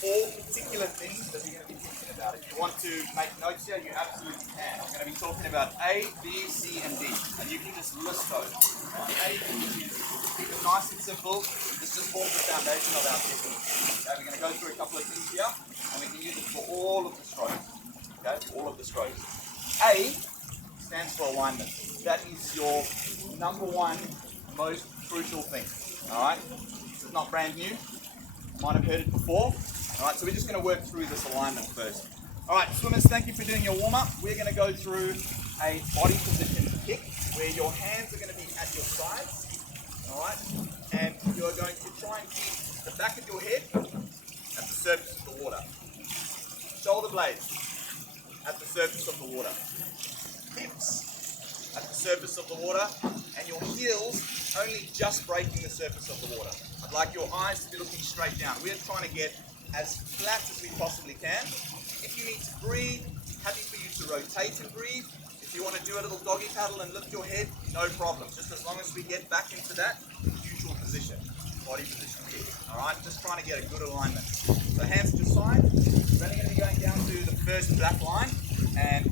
4 particular things that we're going to be thinking about. If you want to make notes here, you absolutely can. I'm going to be talking about A, B, C, and D, and you can just list those. A, B, C, and D. Keep it nice and simple. This just forms the foundation of our technique. Okay, we're going to go through a couple of things here, and we can use it for all of the strokes. Okay, all of the strokes. A stands for alignment. That is your number one most crucial thing. Alright? This is not brand new. You might have heard it before. Alright, so we're just going to work through this alignment first. Alright, swimmers, thank you for doing your warm-up. We're going to go through a body position kick where your hands are going to be at your sides. Alright? And you're going to try and keep the back of your head at the surface of the water. Shoulder blades at the surface of the water. Hips at the surface of the water, and your heels only just breaking the surface of the water. I'd like your eyes to be looking straight down. We're trying to get as flat as we possibly can. If you need to breathe, happy for you to rotate and breathe. If you want to do a little doggy paddle and lift your head, no problem. Just as long as we get back into that neutral position, body position kick. Alright, just trying to get a good alignment. So hands to the side. We're only going to be going down to the first black line, and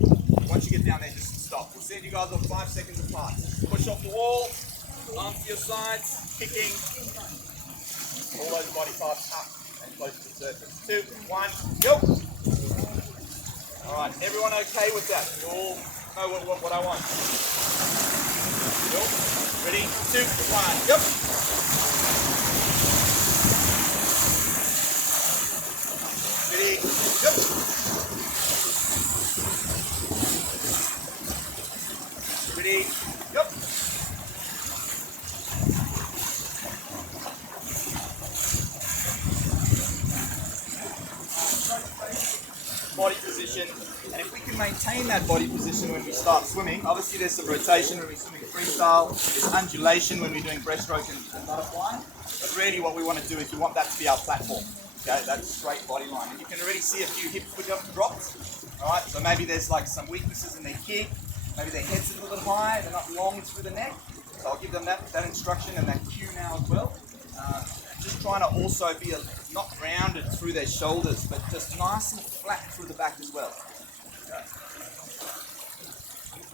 once you get down there, just stop. We'll send you guys off 5 seconds apart. Push off the wall, arms to your sides, kicking. All those body parts up and close to the surface. 2, 1, go! Alright, everyone okay with that? You all know what I want? Go. Ready? 2, 1, go! Ready? Go! Ready, go! Body position, and if we can maintain that body position when we start swimming, obviously there's some rotation when we're swimming freestyle, there's undulation when we're doing breaststroke and butterfly, but really what we want to do is we want that to be our platform. Okay, that's a straight body line, and you can already see a few hips dropped. Alright, so maybe there's like some weaknesses in their kick. Maybe their head's a little bit high, they're not long through the neck. So I'll give them that instruction and that cue now as well. Just trying to also be not rounded through their shoulders, but just nice and flat through the back as well. Okay.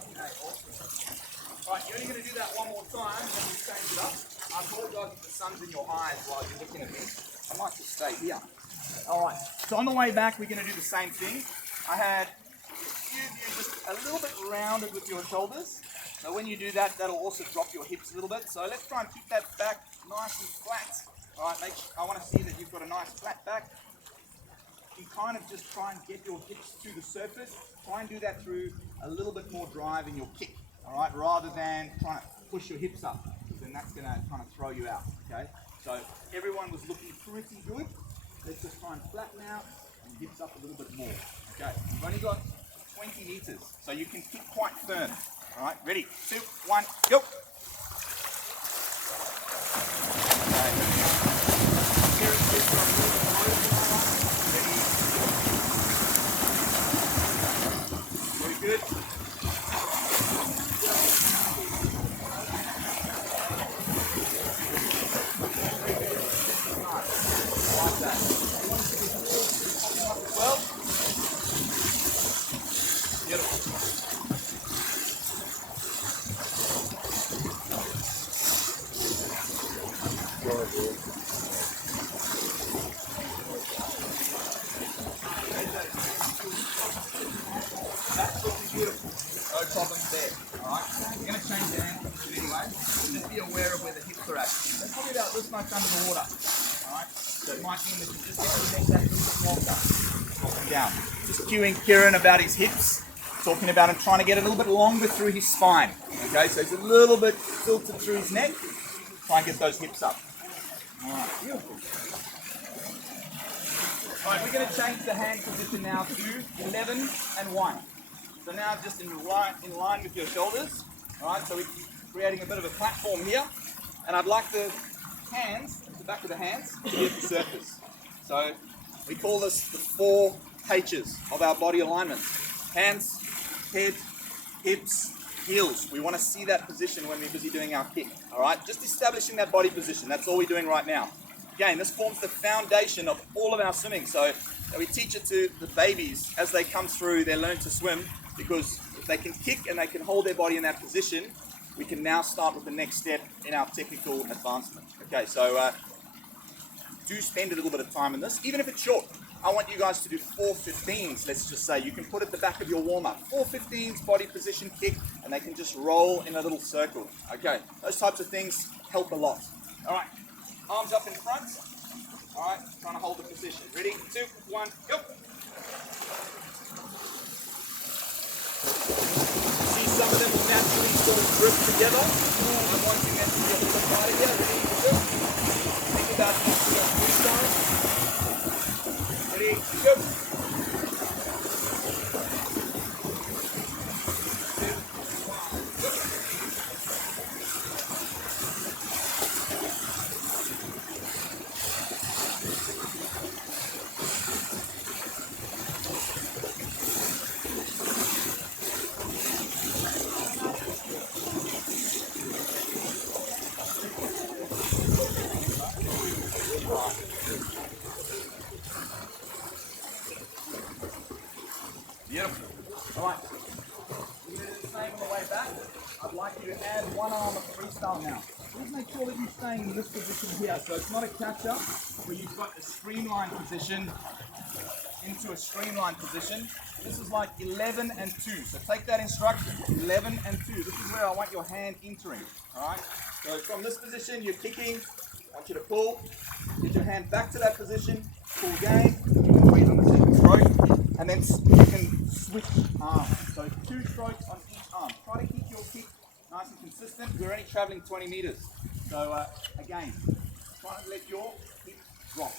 Okay, awesome. Alright, you're only going to do that one more time and then we'll change it up. I apologize if the sun's in your eyes while you're looking at me. I might just stay here. Alright, so on the way back we're going to do the same thing. I had just a little bit rounded with your shoulders. So when you do that, that'll also drop your hips a little bit. So let's try and keep that back nice and flat. All right, I want to see that you've got a nice flat back. You kind of just try and get your hips to the surface. Try and do that through a little bit more drive in your kick. All right, rather than trying to push your hips up, because then that's going to kind of throw you out. Okay, so everyone was looking pretty good. Let's just try and flatten out and hips up a little bit more. Okay, you've only got 20 meters, so you can kick quite firm. All right, ready? 2, 1, go! Very good. Like that. Well, beautiful. That's looking beautiful. No problems there. Alright? We're going to change the angle anyway. Just be aware of where the hips are at. They're probably about this much under the water. Alright? So it might mean that you just get your neck that little bit longer. Dropping down. Just cueing Kieran about his hips. Talking about him trying to get a little bit longer through his spine. Okay, so he's a little bit tilted through his neck. Try and get those hips up. Alright, beautiful. Alright, we're going to change the hand position now to 11 and 1. So now just in line with your shoulders. Alright, so we're creating a bit of a platform here. And I'd like the hands, the back of the hands, to be at the surface. So we call this the 4 H's of our body alignment. Hands, head, hips, heels. We want to see that position when we're busy doing our kick. Alright, just establishing that body position. That's all we're doing right now. again, this forms the foundation of all of our swimming. So we teach it to the babies as they come through, they learn to swim, because if they can kick and they can hold their body in that position, we can now start with the next step in our technical advancement. Okay, so do spend a little bit of time in this, even if it's short. I want you guys to do 4 15s, let's just say. You can put at the back of your warm-up. 4 15s, body position kick, and they can just roll in a little circle. Okay, those types of things help a lot. All right, arms up in front. All right, trying to hold the position. Ready? 2, 1, go. See, some of them will naturally sort of grip together. I'm wanting them to get a little wider here. Ready? Go. Think about this for your freestyle. Ready? Go. 2, 1, go. Beautiful. All right. We're going to do the same on the way back. I'd like you to add one arm of freestyle now. Please make sure that you're staying in this position here. So it's not a catch-up where you've got a streamlined position into a streamlined position. This is like 11 and 2. So take that instruction, 11 and 2. This is where I want your hand entering. All right. So from this position, you're kicking. I want you to pull. Get your hand back to that position. Pull again. Breathe on the second stroke. And then you can switch arms. So 2 strokes on each arm. Try to keep your kick nice and consistent. We're only traveling 20 meters. So again, try to let your hip drop.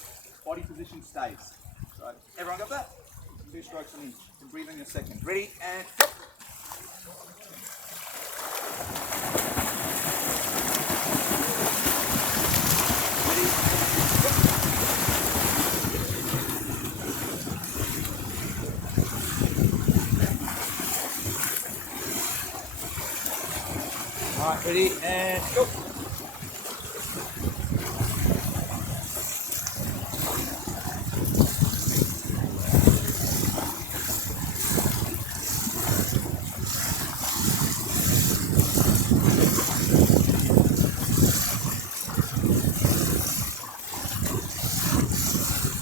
Body position stays. So everyone got that? 2 strokes on each. You can breathe in your second. Ready and go. Alright, ready and go.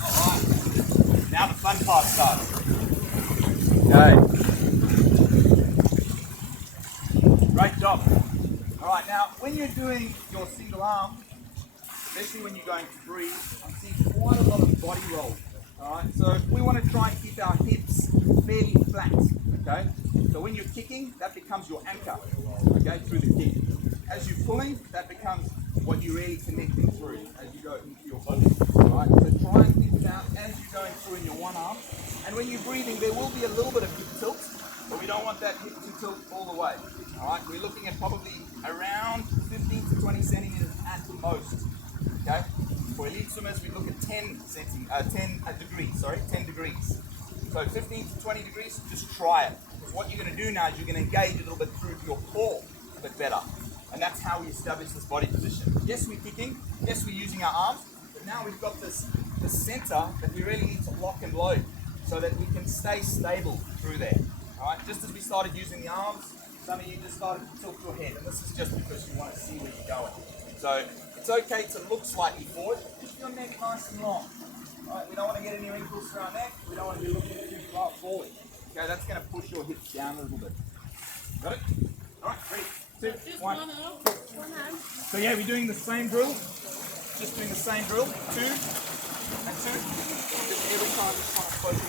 Alright, now the fun part starts. Okay. Great job. Alright, now when you're doing your single arm, especially when you're going to breathe, I'm seeing quite a lot of body roll. Alright, so we want to try and keep our hips fairly flat. Okay? So when you're kicking, that becomes your anchor. Okay, through the kick. As you're pulling, that becomes what you're really connecting through as you go into your body. Alright, so try and think about as you're going through in your one arm. And when you're breathing, there will be a little bit of hip tilt, but we don't want that hip to tilt all the way. Alright, we're looking at probably around 15 to 20 centimeters at the most. Okay? For elite swimmers, we look at 10 degrees. So 15 to 20 degrees, just try it. Because what you're going to do now is you're going to engage a little bit through your core a bit better. And that's how we establish this body position. Yes, we're kicking. Yes, we're using our arms. But now we've got this center that we really need to lock and load so that we can stay stable through there. Alright, just as we started using the arms, some of you just started to tilt your head, and this is just because you want to see where you're going. So it's okay to look slightly forward. Keep your neck nice and long. Alright, we don't want to get any wrinkles through our neck. We don't want to be looking too far forward. Okay, that's going to push your hips down a little bit. Got it? Alright, 3, 2, 1. So yeah, we're doing the same drill. Just doing the same drill. 2 and 2. Just every time just trying to focus.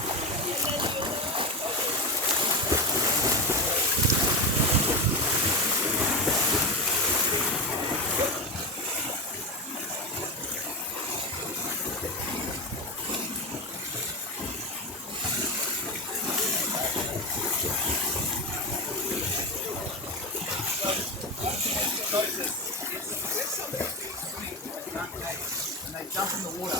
Jump in the water.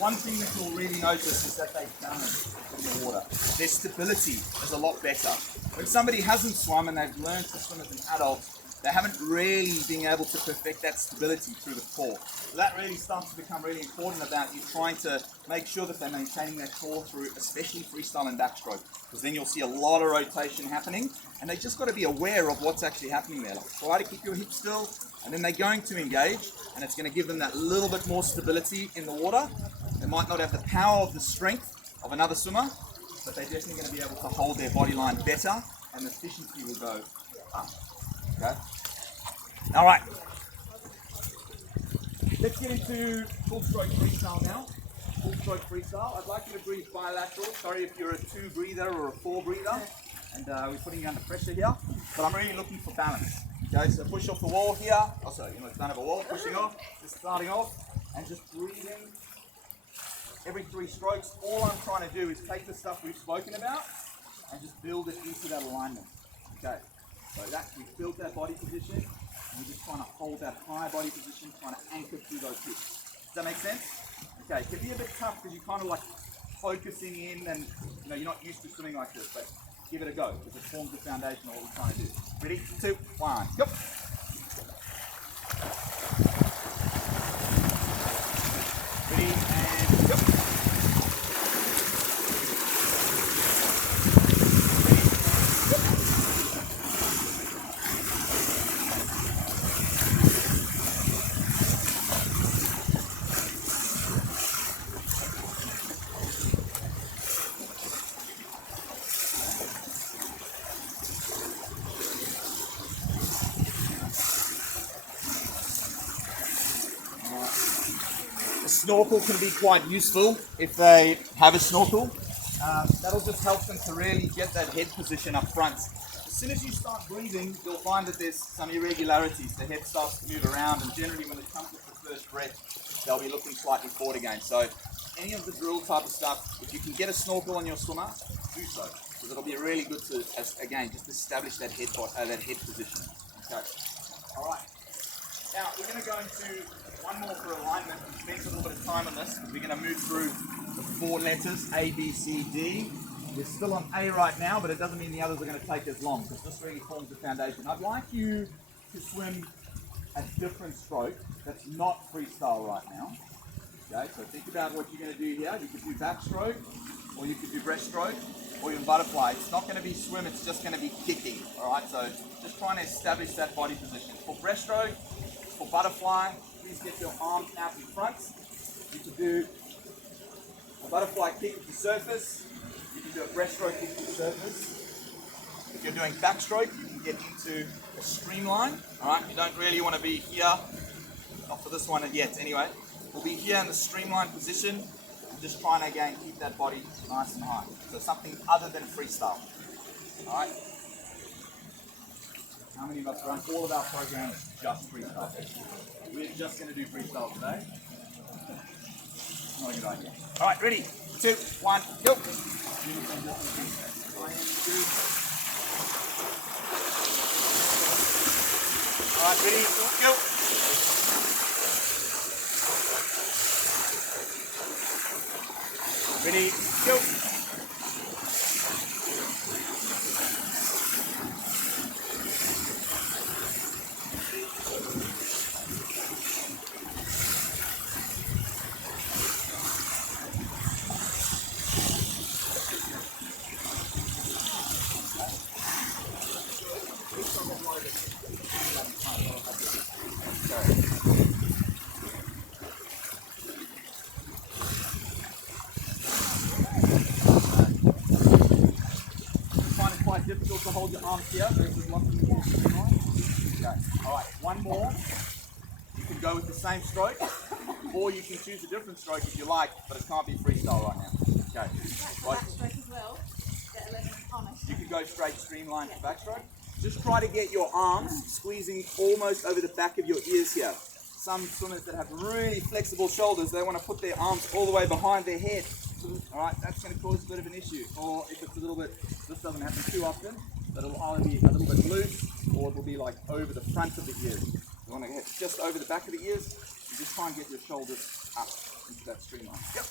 One thing that you'll really notice is that they balance in the water. Their stability is a lot better. When somebody hasn't swum and they've learned to swim as an adult, they haven't really been able to perfect that stability through the core. So that really starts to become really important about you trying to make sure that they're maintaining that core through, especially freestyle and backstroke, because then you'll see a lot of rotation happening, and they just got to be aware of what's actually happening there. Like, try to keep your hips still, and then they're going to engage, and it's going to give them that little bit more stability in the water. They might not have the power of the strength of another swimmer, but they're definitely going to be able to hold their body line better, and the efficiency will go up. Okay? All right. Let's get into full stroke freestyle now. Full stroke freestyle. I'd like you to breathe bilateral. Sorry if you're a 2 breather or a 4 breather, and we're putting you under pressure here, but I'm really looking for balance. Okay, so push off the wall here. Oh, sorry, it's none of a wall. Pushing off, just starting off, and just breathing every 3 strokes. All I'm trying to do is take the stuff we've spoken about and just build it into that alignment. Okay, so we've built that body position, and we're just trying to hold that high body position, trying to anchor through those hips. Does that make sense? Okay, it can be a bit tough because you're kind of like focusing in, and you're not used to swimming like this, but give it a go because it forms the foundation of what we're trying to do. Ready? 2, 1, go! Ready, and go! Snorkel can be quite useful if they have a snorkel. That'll just help them to really get that head position up front. As soon as you start breathing, you'll find that there's some irregularities. The head starts to move around, and generally when it comes with the first breath, they'll be looking slightly forward again. So any of the drill type of stuff, if you can get a snorkel on your swimmer, do so, because it'll be really good to, again, just establish that head position. Okay. All right. Now we're going to go into one more for alignment. We spent a little bit of time on this. We're going to move through the 4 letters, A, B, C, D. We're still on A right now, but it doesn't mean the others are going to take as long, because this really forms the foundation. I'd like you to swim a different stroke that's not freestyle right now. Okay, so think about what you're going to do here. You could do backstroke, or you could do breaststroke, or even butterfly. It's not going to be swim, it's just going to be kicking. All right, so just trying to establish that body position. For breaststroke, for butterfly, please get your arms out in front. You can do a butterfly kick to the surface. You can do a breaststroke kick to the surface. If you're doing backstroke, you can get into a streamline. All right, you don't really want to be here, not for this one yet anyway. We'll be here in the streamline position, and just trying to again keep that body nice and high. So something other than freestyle. All right. How many of us run all of our programs just freestyle? We're just going to do freestyle today. Not a good idea. All right, ready? 2, 1, go. All right, ready? Go. Ready? Go. Difficult to hold your arms here versus locking your arms. Okay, alright, one more. You can go with the same stroke, or you can choose a different stroke if you like, but it can't be freestyle right now. Okay. Right. You can go straight streamline to backstroke. Just try to get your arms squeezing almost over the back of your ears here. Some swimmers that have really flexible shoulders, they want to put their arms all the way behind their head. Alright, that's going to cause a bit of an issue. Or if it's a little bit, this doesn't happen too often, but it'll either be a little bit loose, or it will be like over the front of the ears. You want to get just over the back of the ears, and just try and get your shoulders up into that streamline. Yep.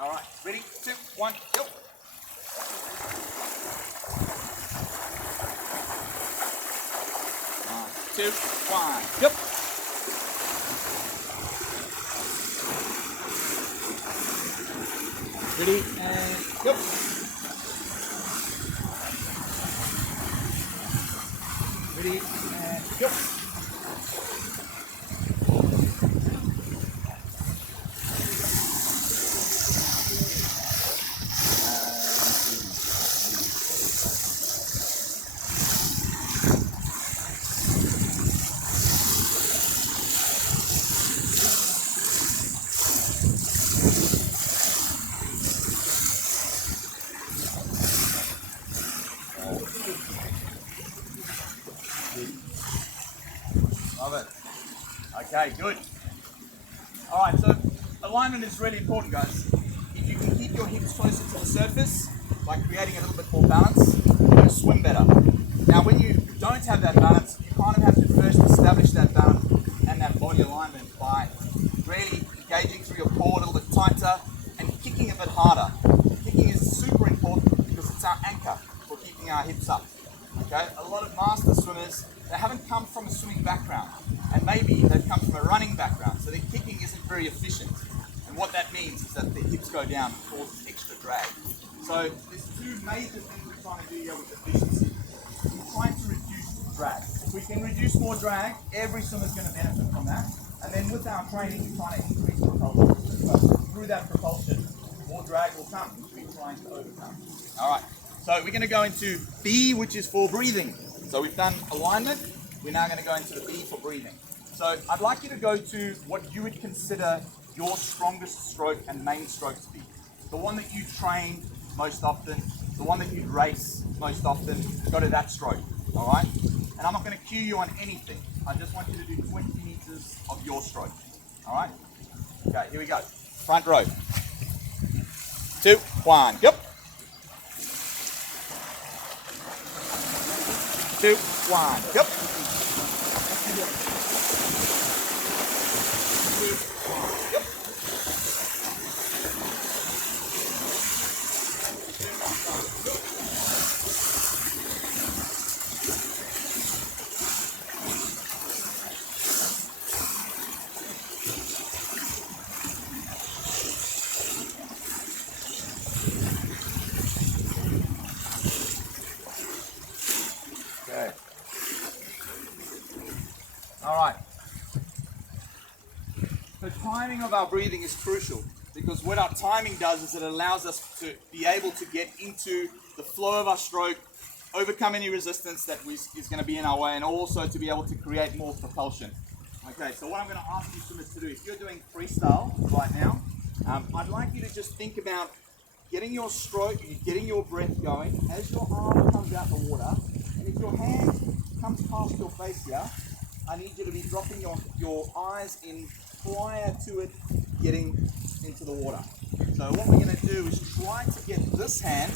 Alright, ready, 2, 1, go. Alright, 2, 1. Yep. Ready, and go. Ready, and go. Love it. Okay, good. All right, so alignment is really important, guys. If you can keep your hips closer to the surface by creating a little bit more balance, you're going to swim better. Now, when you don't have that balance, you kind of have to first establish that balance and that body alignment by really engaging through your core a little bit tighter and kicking a bit harder. Kicking is super important because it's our anchor for keeping our hips up. Okay, a lot of master swimmers, they haven't come from a swimming background, and maybe they've come from a running background, so their kicking isn't very efficient. And what that means is that their hips go down and causes extra drag. So there's two major things we're trying to do here with efficiency. We're trying to reduce drag. If we can reduce more drag, every swimmer's going to benefit from that. And then with our training, we're trying to increase propulsion. So through that propulsion, more drag will come, which we're trying to overcome. All right. So we're going to go into B, which is for breathing. So we've done alignment. We're now going to go into the B for breathing. So I'd like you to go to what you would consider your strongest stroke and main stroke to be. The one that you train most often, the one that you race most often, go to that stroke, all right? And I'm not going to cue you on anything. I just want you to do 20 meters of your stroke, all right? Okay, here we go. Front row. 2, 1, yep. 2, 1, yep. 2, 1, yep. 2, 1, yep. Okay. All right. The timing of our breathing is crucial because what our timing does is it allows us to be able to get into the flow of our stroke, overcome any resistance that is going to be in our way, and also to be able to create more propulsion. Okay, so what I'm going to ask you swimmers to do, if you're doing freestyle right now, I'd like you to just think about getting your stroke, getting your breath going as your arm comes out the water, and if your hand comes past your face here, I need you to be dropping your eyes in prior to it getting into the water. So what we're going to do is try to get this hand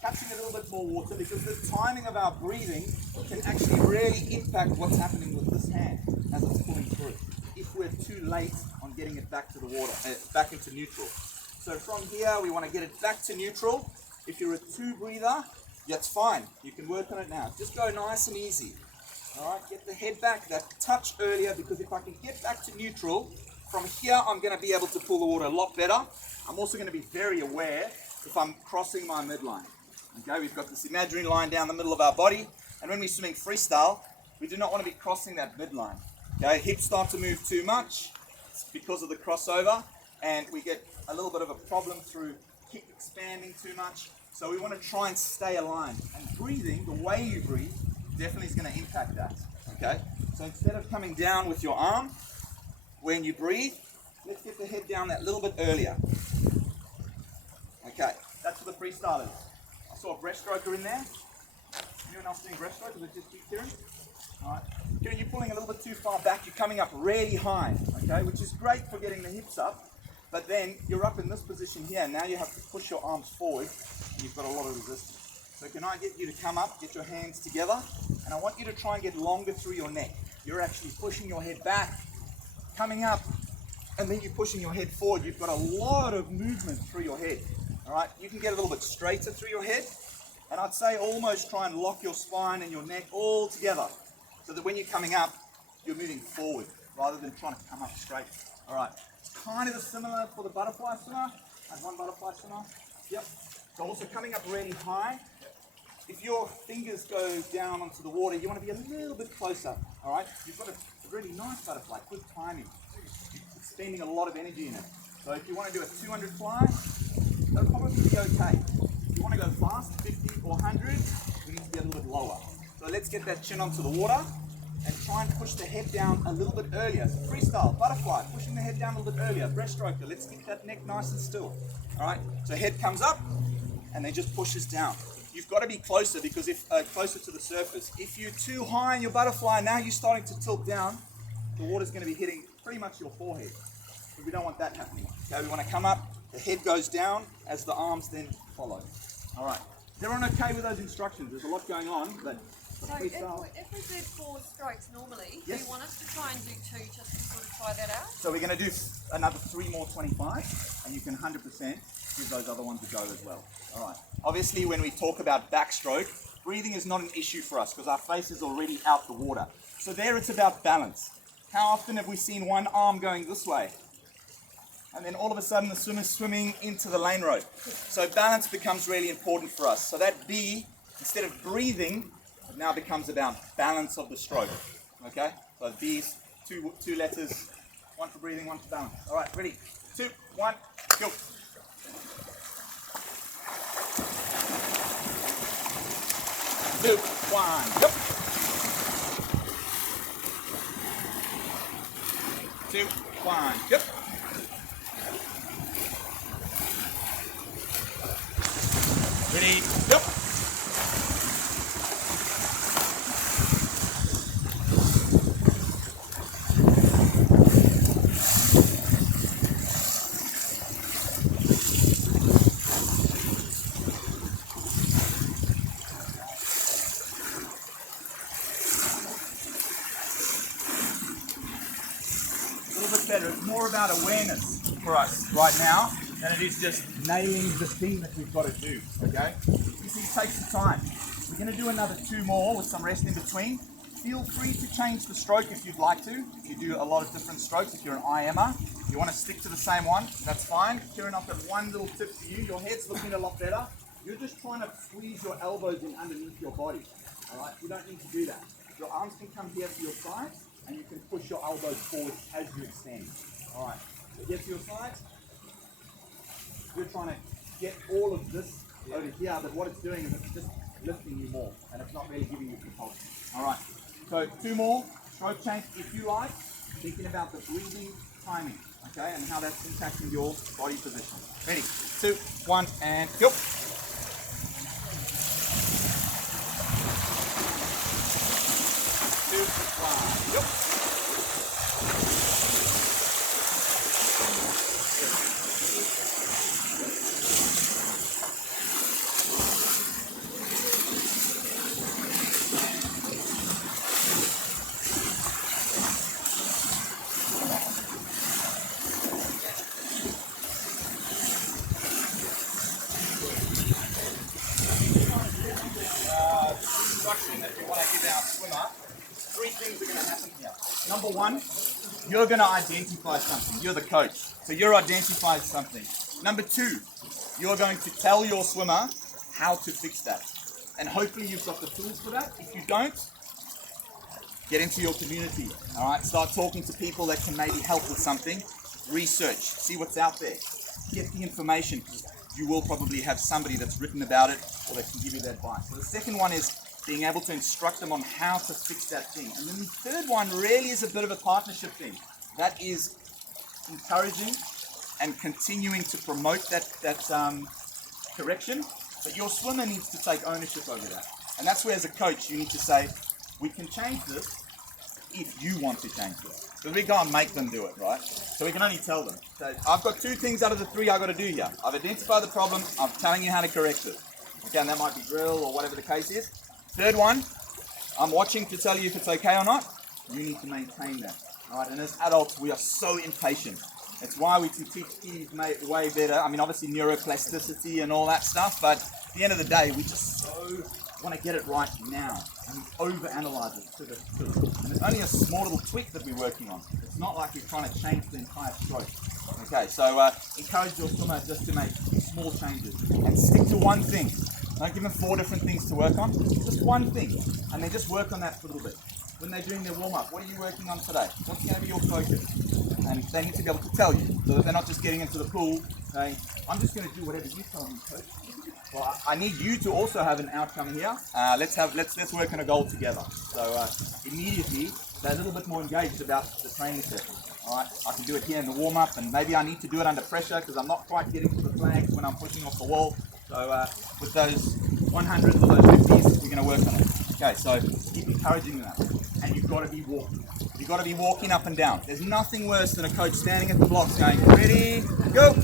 catching a little bit more water because the timing of our breathing can actually really impact what's happening with this hand as it's pulling through if we're too late on getting it back to the water, back into neutral. So from here, we want to get it back to neutral. If you're a 2 breather, that's fine. You can work on it now. Just go nice and easy. All right, get the head back, that touch earlier, because if I can get back to neutral, from here I'm going to be able to pull the water a lot better. I'm also going to be very aware if I'm crossing my midline. Okay, we've got this imaginary line down the middle of our body, and when we're swimming freestyle, we do not want to be crossing that midline. Okay, hips start to move too much, it's because of the crossover, and we get a little bit of a problem through kick expanding too much. So we want to try and stay aligned, and breathing, the way you breathe, definitely is going to impact that. Okay, so instead of coming down with your arm when you breathe, let's get the head down that little bit earlier. Okay, that's for the freestylers. I saw a breaststroker in there. Anyone else doing breaststroke? Does it just keep Kieran? All right, Kieran, you're pulling a little bit too far back. You're coming up really high, okay, which is great for getting the hips up. But then you're up in this position here. Now you have to push your arms forward, and you've got a lot of resistance. So can I get you to come up, get your hands together, and I want you to try and get longer through your neck. You're actually pushing your head back, coming up, and then you're pushing your head forward. You've got a lot of movement through your head. All right, you can get a little bit straighter through your head, and I'd say almost try and lock your spine and your neck all together. so that when you're coming up, you're moving forward rather than trying to come up straight. All right, it's kind of similar for the butterfly swimmer. I have one butterfly swimmer. Yep. So also coming up really high. If your fingers go down onto the water, you want to be a little bit closer. All right, you've got a really nice butterfly, good timing. It's spending a lot of energy in it. So if you want to do a 200 fly, that'll probably be okay. If you want to go fast, 50 or 100, we need to be a little bit lower. So let's get that chin onto the water and try and push the head down a little bit earlier. So freestyle, butterfly, pushing the head down a little bit earlier. Breaststroker, let's keep that neck nice and still. All right, so head comes up and then just pushes down. You've got to be closer because if closer to the surface. If you're too high in your butterfly, now you're starting to tilt down, the water's going to be hitting pretty much your forehead. So we don't want that happening. Okay, we want to come up, the head goes down as the arms then follow. All right. Is everyone okay with those instructions? There's a lot going on, but so if we did 4 strokes normally, yes. Do you want us to try and do 2 just to sort of try that out? So we're going to do another 3 more 25, and you can 100% give those other ones a go as well. All right. Obviously, when we talk about backstroke, breathing is not an issue for us because our face is already out the water. So there it's about balance. How often have we seen one arm going this way? And then all of a sudden the swimmer's swimming into the lane rope. So balance becomes really important for us. So that B, instead of breathing, it now becomes about balance of the stroke. Okay? So B's, two letters, one for breathing, one for balance. All right, ready? 2, 1, go. 2, 1, go. 2, 1, go. Ready, go. A little bit better. It's more about awareness for us right now than it is just nailing the thing that we've got to do, okay? This thing takes some time. We're going to do another 2 more with some rest in between. Feel free to change the stroke if you'd like to. If you do a lot of different strokes, if you're an IMer, you want to stick to the same one, that's fine. Kieran, I've got one little tip for you. Your head's looking a lot better. You're just trying to squeeze your elbows in underneath your body, all right? You don't need to do that. Your arms can come here to your sides, and you can push your elbows forward as you extend. All right, so here to your sides. You're trying to get all of this over here, but what it's doing is it's just lifting you more, and it's not really giving you propulsion. All right, so 2 more, stroke change if you like, thinking about the breathing timing, okay, and how that's impacting your body position. Ready, 2, 1, and go. 2, 1, go. Instruction that we want to give our swimmer, 3 things are going to happen here. Number 1, you're going to identify something. You're the coach, so you're identifying something. Number 2, you're going to tell your swimmer how to fix that. And hopefully you've got the tools for that. If you don't, get into your community. All right, start talking to people that can maybe help with something. Research, see what's out there. Get the information, because you will probably have somebody that's written about it or that can give you that advice. So the second one is being able to instruct them on how to fix that thing. And then the third one really is a bit of a partnership thing. That is encouraging and continuing to promote that correction, but your swimmer needs to take ownership over that. And that's where as a coach you need to say, we can change this if you want to change this. Because we can't make them do it, right? So we can only tell them. So I've got 2 things out of the 3 I've got to do here. I've identified the problem, I'm telling you how to correct it. Okay, and that might be drill or whatever the case is. Third one, I'm watching to tell you if it's okay or not. You need to maintain that. All right, and as adults, we are so impatient. It's why we can teach kids way better. I mean, obviously neuroplasticity and all that stuff, but at the end of the day, we're just so want to get it right now, and we overanalyze it to the and it's only a small little tweak that we're working on. It's not like we're trying to change the entire stroke. Okay, so encourage your swimmer just to make small changes and stick to one thing. Don't give them 4 different things to work on, just one thing, and then just work on that for a little bit. When they're doing their warm-up, what are you working on today? What's going to be your focus? And they need to be able to tell you, so that they're not just getting into the pool saying, I'm just going to do whatever you tell me, coach. Well, I need you to also have an outcome here. Let's work on a goal together. So immediately, they're a little bit more engaged about the training session. All right, I can do it here in the warm-up, and maybe I need to do it under pressure because I'm not quite getting to the flags when I'm pushing off the wall. So with those 100s or those 50s, we're going to work on it. Okay, so keep encouraging them, and you've got to be walking. You've got to be walking up and down. There's nothing worse than a coach standing at the blocks going, ready, go,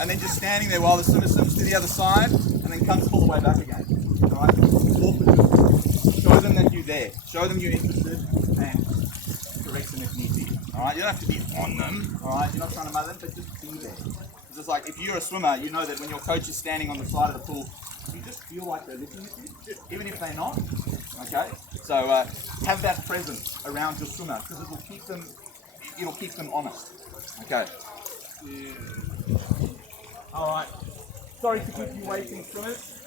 and then just standing there while the swimmer swims to the other side, and then comes all the way back again. All right, walk with them. Show them that you're there. Show them you're interested, and correct them if need be. All right, you don't have to be on them. All right, you're not trying to mother them, but just be there. It's just like if you're a swimmer, you know that when your coach is standing on the side of the pool, you just feel like they're looking at you, even if they're not. Okay, so have that presence around your swimmer because it'll keep them honest. Okay. All right. Sorry to keep you waiting, swimmers.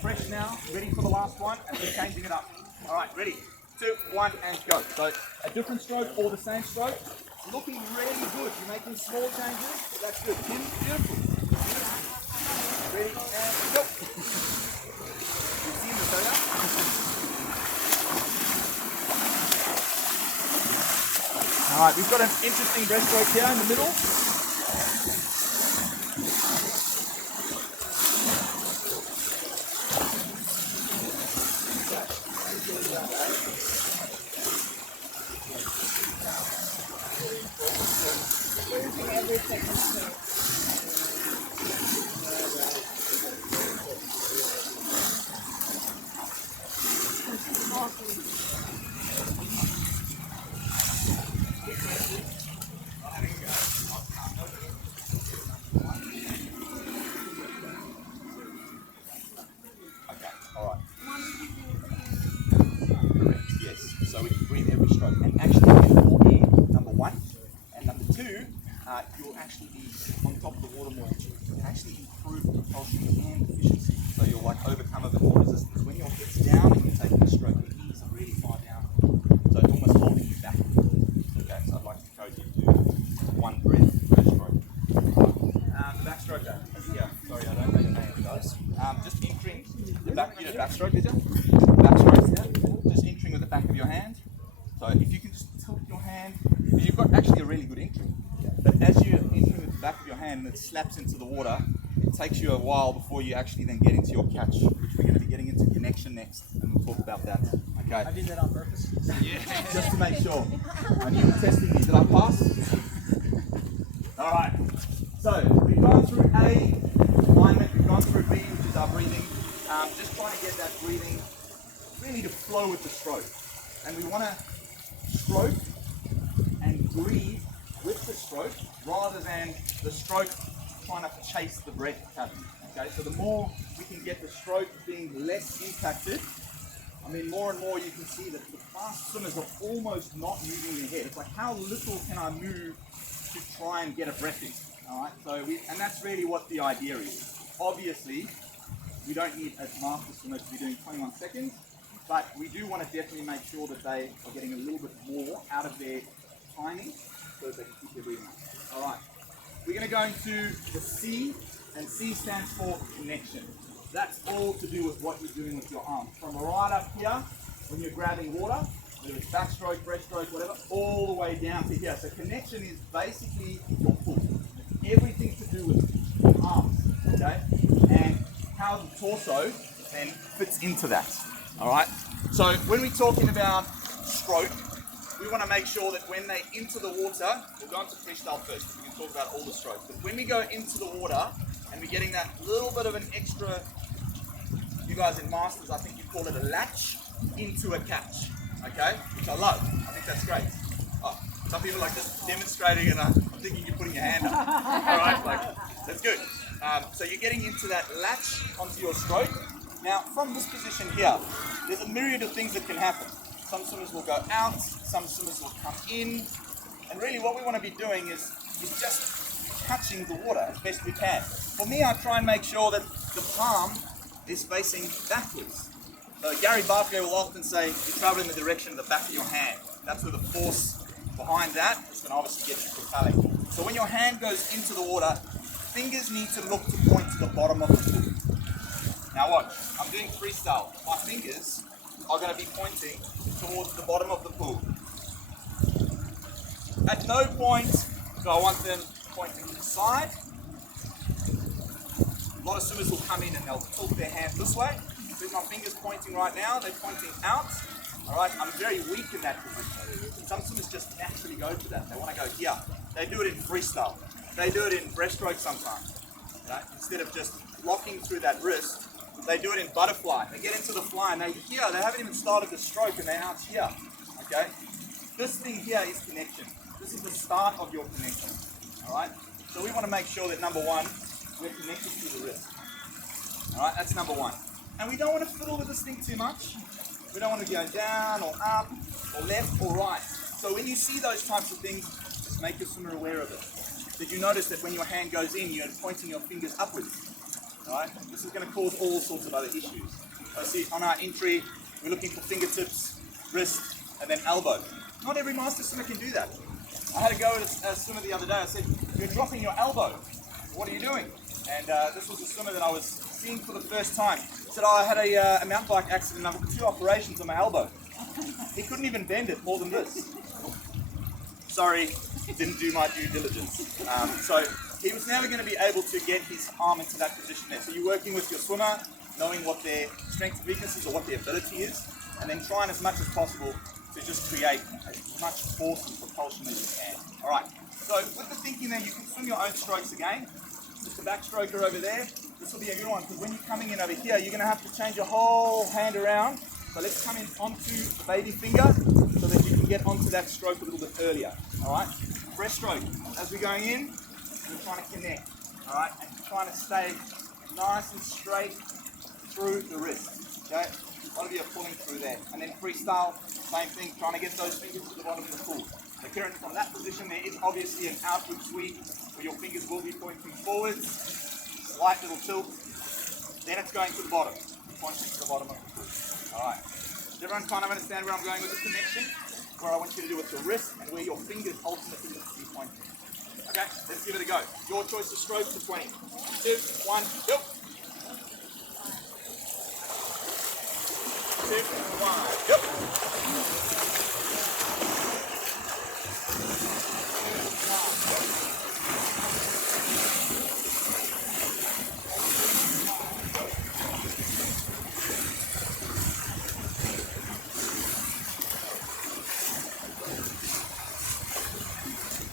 Fresh now, ready for the last one, and we're changing it up. All right, ready? 2, 1, and go. So a different stroke or the same stroke. Looking really good. You're making small changes. That's good. Tim, beautiful. Ready, and go. You see the soda? All right, we've got an interesting breaststroke here in the middle. So we can breathe every stroke and actually get more air, number 1. And number 2, you'll actually be on top of the water more. You'll actually improve propulsion and efficiency. So you'll like overcome a bit more resistance. When your head's down and you're taking a stroke, your knees are really far down. So it's almost holding you back. Okay, so I'd like to encourage you to do 1 breath per stroke. The backstroke there. Yeah, sorry, I don't know your name, guys. Just entering the back, you know, backstroke, did you? Backstroke, yeah. Just entering with the back of your hand. So if you can just tilt your hand, because you've got actually a really good entry. But as you're entering with the back of your hand and it slaps into the water, it takes you a while before you actually then get into your catch, which we're going to be getting into connection next, and we'll talk about that. Okay. I did that on purpose. Yeah. Just to make sure. And you were testing me. Did I pass? All right. So we've gone through A, alignment. We've gone through B, which is our breathing. Just trying to get that breathing really to flow with the stroke. And we want to stroke and breathe with the stroke rather than the stroke trying to chase the breath pattern. Okay, so the more we can get the stroke being less impacted, I mean, more and more you can see that the fast swimmers are almost not moving their head. It's like, how little can I move to try and get a breath in? All right, so and that's really what the idea is. Obviously, we don't need as master swimmers to be doing 21 seconds, but we do want to definitely make sure that they are getting a little bit more out of their timing so that they can keep their breathing up. All right, we're going to go into the C, and C stands for connection. That's all to do with what you're doing with your arms. From right up here, when you're grabbing water, whether it's backstroke, breaststroke, whatever, all the way down to here. So connection is basically your pull. Everything to do with your arms, okay? And how the torso then fits into that, all right? So when we're talking about stroke, we want to make sure that when they enter the water, we'll go into freestyle first, we can talk about all the strokes, but when we go into the water and we're getting that little bit of an extra, you guys in Masters, I think you call it a latch into a catch, okay? Which I love, I think that's great. Oh, some people are like just demonstrating and I'm thinking you're putting your hand up, all right, like, that's good. So you're getting into that latch onto your stroke, Now, from this position here, there's a myriad of things that can happen. Some swimmers will go out, some swimmers will come in, and really what we want to be doing is just touching the water as best we can. For me, I try and make sure that the palm is facing backwards. So Gary Barclay will often say, you travel in the direction of the back of your hand. That's where the force behind that is going to obviously get you propelling. So when your hand goes into the water, fingers need to look to point to the bottom of the pool. Now watch, I'm doing freestyle. My fingers are going to be pointing towards the bottom of the pool. At no point do I want them pointing to the side. A lot of swimmers will come in and they'll tilt their hand this way. With my fingers pointing right now, they're pointing out. Alright, I'm very weak in that position. Some swimmers just naturally go to that. They want to go here. They do it in freestyle. They do it in breaststroke sometimes. Right? Instead of just locking through that wrist, they do it in butterfly. They get into the fly and they haven't even started the stroke and they're out here. Okay? This thing here is connection. This is the start of your connection. Alright? So we want to make sure that number one, we're connected to the wrist. Alright, that's number one. And we don't want to fiddle with this thing too much. We don't want to go down or up or left or right. So when you see those types of things, just make your swimmer aware of it. Did you notice that when your hand goes in, you're pointing your fingers upwards? Alright? This is going to cause all sorts of other issues. So see, on our entry, we're looking for fingertips, wrist, and then elbow. Not every master swimmer can do that. I had a go at a swimmer the other day. I said, you're dropping your elbow. What are you doing? And this was a swimmer that I was seeing for the first time. He said, I had a mountain bike accident and I've got 2 operations on my elbow. He couldn't even bend it more than this. Sorry, didn't do my due diligence. So he was never going to be able to get his arm into that position there. So you're working with your swimmer, knowing what their strengths and weaknesses or what their ability is, and then trying as much as possible to just create as much force and propulsion as you can. Alright, so with the thinking there, you can swim your own strokes again. Just the backstroker over there. This will be a good one because when you're coming in over here, you're going to have to change your whole hand around. So let's come in onto the baby finger so that you can get onto that stroke a little bit earlier. Alright, breaststroke. As we're going in, we're trying to connect. Alright, and trying to stay nice and straight through the wrist. Okay, a lot of you are pulling through there. And then freestyle, same thing, trying to get those fingers to the bottom of the pool. So Kieran, from that position there is obviously an outward sweep where your fingers will be pointing forwards, slight little tilt, then it's going to the bottom, pointing to the bottom of the pool. Alright, does everyone kind of understand where I'm going with this connection? What I want you to do with your wrist and where your fingers ultimately need to be pointing. Okay, let's give it a go. Your choice of stroke for 20. 2, 1, go! 2, 1, go!